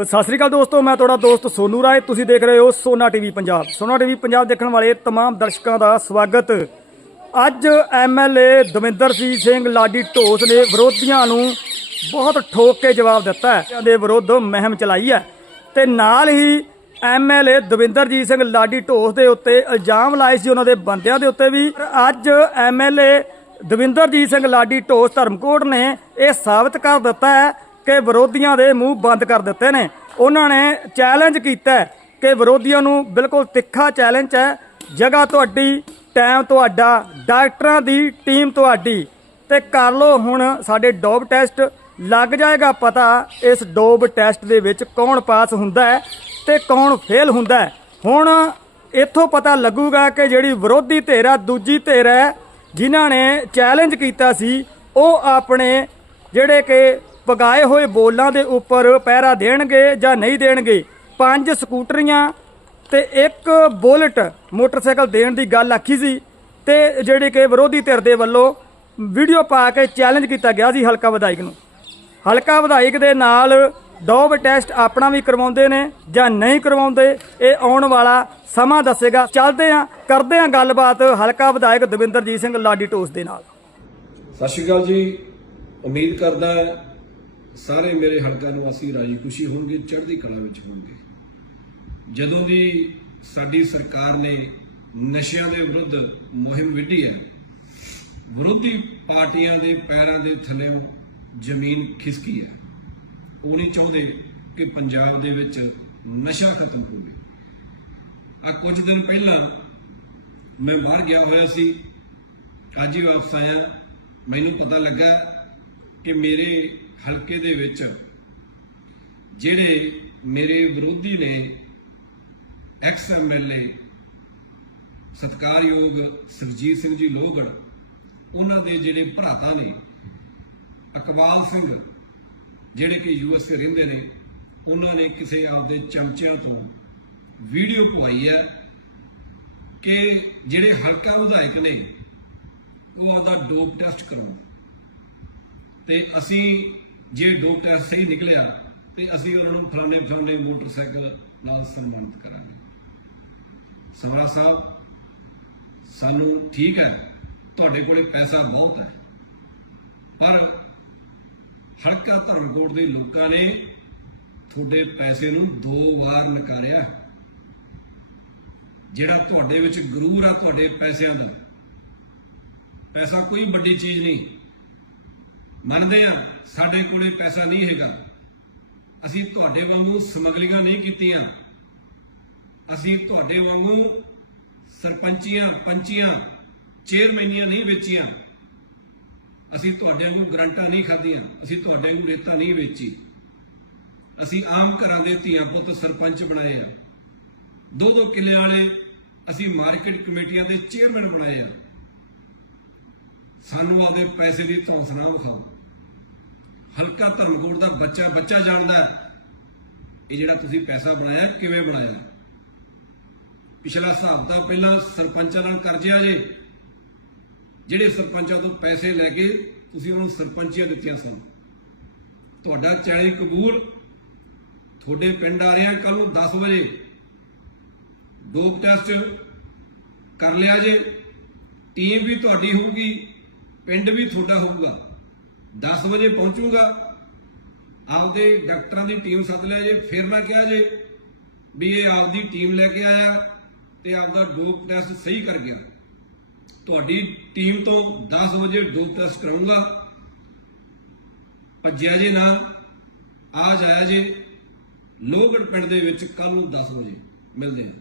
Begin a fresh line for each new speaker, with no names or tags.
ਸਤਿ ਸ੍ਰੀ ਅਕਾਲ ਦੋਸਤੋ ਮੈਂ ਤੁਹਾਡਾ ਦੋਸਤ ਸੋਨੂ ਰਾਏ ਤੁਸੀਂ ਦੇਖ ਰਹੇ ਹੋ ਸੋਨਾ ਟੀਵੀ ਪੰਜਾਬ ਸੋਨਾ ਟੀਵੀ ਪੰਜਾਬ ਦੇਖਣ ਵਾਲੇ तमाम ਦਰਸ਼ਕਾਂ ਦਾ ਸਵਾਗਤ ਅੱਜ ਐਮਐਲਏ ਦਵਿੰਦਰ ਸਿੰਘ ਸਿੰਘ ਲਾਡੀ ਢੋਸ ਨੇ ਵਿਰੋਧੀਆਂ ਨੂੰ ਬਹੁਤ ਠੋਕ ਕੇ ਜਵਾਬ ਦਿੱਤਾ ਹੈ ਇਹਨਾਂ ਦੇ ਵਿਰੁੱਧ ਮਹਿਮ ਚਲਾਈ ਹੈ ਤੇ ਨਾਲ ਹੀ ਐਮਐਲਏ ਦਵਿੰਦਰਜੀਤ ਸਿੰਘ ਲਾਡੀ ਢੋਸ ਦੇ ਉੱਤੇ ਇਲਜ਼ਾਮ ਲਾਏ ਸੀ ਉਹਨਾਂ ਦੇ ਬੰਦਿਆਂ ਦੇ ਉੱਤੇ ਵੀ ਪਰ ਅੱਜ ਐਮਐਲਏ ਦਵਿੰਦਰਜੀਤ ਸਿੰਘ ਲਾਡੀ ਢੋਸ ਧਰਮਕੋਟ ਨੇ ਇਹ ਸਾਬਤ ਕਰ ਦਿੱਤਾ ਹੈ ਕਿ ਵਿਰੋਧੀਆਂ ਦੇ ਮੂੰਹ ਬੰਦ ਕਰ ਦਿੱਤੇ ਨੇ। ਉਹਨਾਂ ਨੇ ਚੈਲੰਜ ਕੀਤਾ ਕਿ ਵਿਰੋਧੀਆਂ ਨੂੰ ਬਿਲਕੁਲ ਤਿੱਖਾ ਚੈਲੰਜ ਹੈ। ਜਗ੍ਹਾ ਤੁਹਾਡੀ ਟਾਈਮ ਤੁਹਾਡਾ, ਡਾਕਟਰਾਂ ਦੀ ਟੀਮ ਤੁਹਾਡੀ। ਤੇ ਕਰ ਲਓ ਹੁਣ ਸਾਡੇ ਡੋਪ ਟੈਸਟ ਲੱਗ ਜਾਏਗਾ ਪਤਾ ਇਸ ਡੋਪ ਟੈਸਟ ਦੇ ਵਿੱਚ ਕੌਣ ਪਾਸ ਹੁੰਦਾ ਹੈ ਤੇ ਕੌਣ ਫੇਲ ਹੁੰਦਾ ਹੈ। ਹੁਣ ਇੱਥੋਂ ਪਤਾ ਲੱਗੂਗਾ ਕਿ ਜਿਹੜੀ ਵਿਰੋਧੀ ਧਿਰ ਹੈ, ਦੂਜੀ ਧਿਰ ਹੈ, ਜਿਨ੍ਹਾਂ ਨੇ ਚੈਲੰਜ ਕੀਤਾ ਸੀ, ਉਹ ਆਪਣੇ ਜਿਹੜੇ ਕਿ ਪਗਾਏ ਹੋਏ ਬੋਲਾਂ ਦੇ ਉੱਪਰ ਪਹਿਰਾ ਦੇਣਗੇ ਜਾਂ ਨਹੀਂ ਦੇਣਗੇ? ਪੰਜ ਸਕੂਟਰੀਆਂ ਤੇ ਇੱਕ ਬੁਲਟ ਮੋਟਰਸਾਈਕਲ ਦੇਣ ਦੀ ਗੱਲ ਆਖੀ ਸੀ ਤੇ ਜਿਹੜੀ ਕਿ ਵਿਰੋਧੀ ਧਿਰ ਦੇ ਵੱਲੋਂ ਵੀਡੀਓ ਪਾ ਕੇ ਚੈਲੰਜ ਕੀਤਾ ਗਿਆ ਸੀ ਹਲਕਾ ਵਿਧਾਇਕ ਨੂੰ। ਹਲਕਾ ਵਿਧਾਇਕ ਦੇ ਨਾਲ ਡੋਬ ਟੈਸਟ ਆਪਣਾ ਵੀ ਕਰਵਾਉਂਦੇ ਨੇ ਜਾਂ ਨਹੀਂ ਕਰਵਾਉਂਦੇ, ਇਹ ਆਉਣ ਵਾਲਾ ਸਮਾਂ ਦੱਸੇਗਾ। ਚੱਲਦੇ ਆ ਕਰਦੇ ਆ ਗੱਲਬਾਤ ਹਲਕਾ ਵਿਧਾਇਕ ਦਵਿੰਦਰਜੀਤ ਸਿੰਘ ਲਾਡੀ ਟੋਸ ਦੇ ਨਾਲ।
ਸਤਿ ਸ਼੍ਰੀ ਅਕਾਲ ਜੀ। ਉਮੀਦ ਕਰਦਾ ਹੈ ਸਾਰੇ ਮੇਰੇ ਹਲਕਾ ਨਿਵਾਸੀ ਰਾਜੀ ਖੁਸ਼ੀ ਹੋਣਗੇ, ਚੜ੍ਹਦੀ ਕਲਾ ਵਿੱਚ ਹੋਣਗੇ। ਜਦੋਂ ਦੀ ਸਾਡੀ ਸਰਕਾਰ ਨੇ ਨਸ਼ਿਆਂ ਦੇ ਵਿਰੁੱਧ ਮੁਹਿੰਮ ਵਿੱਢੀ ਹੈ, ਵਿਰੋਧੀ ਪਾਰਟੀਆਂ ਦੇ ਪੈਰਾਂ ਦੇ ਥੱਲੇੋਂ ਜ਼ਮੀਨ ਖਿਸਕੀ ਹੈ। ਉਹ ਨਹੀਂ ਚਾਹੁੰਦੇ ਕਿ ਪੰਜਾਬ ਦੇ ਵਿੱਚ ਨਸ਼ਾ ਖਤਮ ਹੋਵੇ। ਆ ਕੁਝ ਦਿਨ ਪਹਿਲਾਂ ਮੈਂ ਬਾਹਰ ਗਿਆ ਹੋਇਆ ਸੀ। ਅੱਜ ਹੀ ਵਾਪਸ ਆਇਆ। ਮੈਨੂੰ ਪਤਾ ਲੱਗਾ ਕਿ ਮੇਰੇ ਹਲਕੇ ਦੇ ਵਿੱਚ ਜਿਹੜੇ ਮੇਰੇ ਵਿਰੋਧੀ ਨੇ ਐਕਸ ਐਮਐਲਏ ਸਤਕਾਰਯੋਗ ਸੁਰਜੀਤ ਸਿੰਘ ਜੀ ਲੋਹਗੜ ਉਹਨਾਂ ਦੇ ਜਿਹੜੇ ਭਰਾਤਾ ਨੇ, ਅਕਬਾਲ ਸਿੰਘ, ਜਿਹੜੇ ਕਿ ਯੂਐਸਏ ਰਹਿੰਦੇ ਨੇ, ਉਹਨਾਂ ਨੇ ਕਿਸੇ ਆਪਦੇ ਚਮਚਿਆਂ ਤੋਂ ਵੀਡੀਓ ਪਵਾਈ ਹੈ ਕਿ ਜਿਹੜੇ ਹਲਕਾ ਵਿਧਾਇਕ ਨੇ, ਉਹ ਆਪਦਾ ਡੋਪ ਟੈਸਟ ਕਰਾਉਣ। ਤੇ ਅਸੀਂ ਜੇ ਡੋਪ ਟੈਸਟ ਸਹੀ ਨਿਕਲਿਆ, ਤੇ ਅਸੀਂ ਉਹਨਾਂ ਨੂੰ ਫਲਾਣੇ ਫਲਾਣੇ ਮੋਟਰਸਾਈਕਲ ਨਾਲ ਸਨਮਾਨਿਤ ਕਰਾਂਗੇ। ਸਵਰਾ ਸਾਹਿਬ, ਸਾਨੂੰ ਠੀਕ ਹੈ, ਤੁਹਾਡੇ ਕੋਲੇ ਪੈਸਾ ਬਹੁਤ ਹੈ, ਪਰ ਹਲਕਾ ਧਰਮਕੋਟ ਦੇ ਲੋਕਾਂ ਨੇ ਤੁਹਾਡੇ ਪੈਸੇ ਨੂੰ ਦੋ ਵਾਰ ਨਕਾਰਿਆ ਜਿਹੜਾ ਤੁਹਾਡੇ ਵਿੱਚ ਗਰੂਰ ਆ ਤੁਹਾਡੇ ਪੈਸਿਆਂ ਦਾ, ਪੈਸਾ ਕੋਈ ਵੱਡੀ ਚੀਜ਼ ਨਹੀਂ। ਮੰਨਦੇ ਆ ਸਾਡੇ ਕੋਲੇ ਪੈਸਾ ਨਹੀਂ ਹੈਗਾ। ਅਸੀਂ ਤੁਹਾਡੇ ਵਾਂਗੂ ਸਮਗਲਿੰਗਾਂ ਨਹੀਂ ਕੀਤੀਆਂ। ਅਸੀਂ ਤੁਹਾਡੇ ਵਾਂਗੂ ਸਰਪੰਚੀਆਂ, ਪੰਚੀਆਂ, ਚੇਅਰਮੈਨੀਆਂ ਨਹੀਂ ਵੇਚੀਆਂ। ਅਸੀਂ ਤੁਹਾਡੇ ਵਾਂਗੂ ਗਰੰਟਾਂ ਨਹੀਂ ਖਾਧੀਆਂ। ਅਸੀਂ ਤੁਹਾਡੇ ਵਾਂਗੂ ਰੇਤਾ ਨਹੀਂ ਵੇਚੀ। ਅਸੀਂ ਆਮ ਘਰਾਂ ਦੇ ਧੀਆਂ ਪੁੱਤ ਸਰਪੰਚ ਬਣਾਏ ਆ। ਦੋ ਦੋ ਕਿੱਲੇ ਵਾਲੇ ਅਸੀਂ ਮਾਰਕੀਟ ਕਮੇਟੀਆਂ ਦੇ ਚੇਅਰਮੈਨ ਬਣਾਏ ਆ। ਸਾਨੂੰ ਆਪਦੇ ਪੈਸੇ ਦੀ ਧੌਂਸ ਨਾ ਵਿਖਾਓ। ਹਲਕਾ ਧਰਮਕੋਟ ਦਾ ਬੱਚਾ ਬੱਚਾ ਜਾਣਦਾ ਇਹ ਜਿਹੜਾ ਤੁਸੀਂ ਪੈਸਾ ਬਣਾਇਆ, ਕਿਵੇਂ ਬਣਾਇਆ? ਪਿਛਲਾ ਹਿਸਾਬ ਤਾਂ ਪਹਿਲਾਂ ਸਰਪੰਚਾਂ ਨਾਲ ਕਰਜ਼ਿਆ ਜੇ। ਜਿਹੜੇ ਸਰਪੰਚਾਂ ਤੋਂ ਪੈਸੇ ਲੈ ਕੇ ਤੁਸੀਂ ਉਹਨਾਂ ਨੂੰ ਸਰਪੰਚੀਆਂ ਦਿੱਤੀਆਂ ਸਨ। ਤੁਹਾਡਾ 40 ਕਬੂਲ ਤੁਹਾਡੇ ਪਿੰਡ ਆ ਰਿਹਾ ਕੱਲ ਨੂੰ 10 ਵਜੇ। ਡੋਪ ਟੈਸਟ ਕਰ ਲਿਆ ਜੇ। ਟੀਮ ਵੀ ਤੁਹਾਡੀ ਹੋਊਗੀ। ਪਿੰਡ ਵੀ ਤੁਹਾਡਾ ਹੋਊਗਾ। 10 ਵਜੇ ਪਹੁੰਚੂਗਾ। ਆਪਦੇ ਡਾਕਟਰਾਂ ਦੀ ਟੀਮ ਸੱਦ ਲਿਆ ਜੇ। ਫਿਰ ਨਾ ਕਿਹਾ ਜੇ ਵੀ ਇਹ ਆਪਦੀ ਟੀਮ ਲੈ ਕੇ ਆਇਆ ਤੇ ਆਪਦਾ ਡੋਪ ਟੈਸਟ ਸਹੀ ਕਰ ਗਿਆ। ਤੁਹਾਡੀ ਟੀਮ ਤੋਂ 10 ਵਜੇ ਡੋਪ ਟੈਸਟ ਕਰਾਉਂਗਾ ਭੱਜਿਆ ਜੇ ਨਾ, ਆ ਜਾਇਆ ਜੇ। ਲੋਹਗੜ ਪਿੰਡ ਦੇ ਵਿੱਚ ਕੱਲ ਨੂੰ 10 ਵਜੇ ਮਿਲਦੇ ਹਾਂ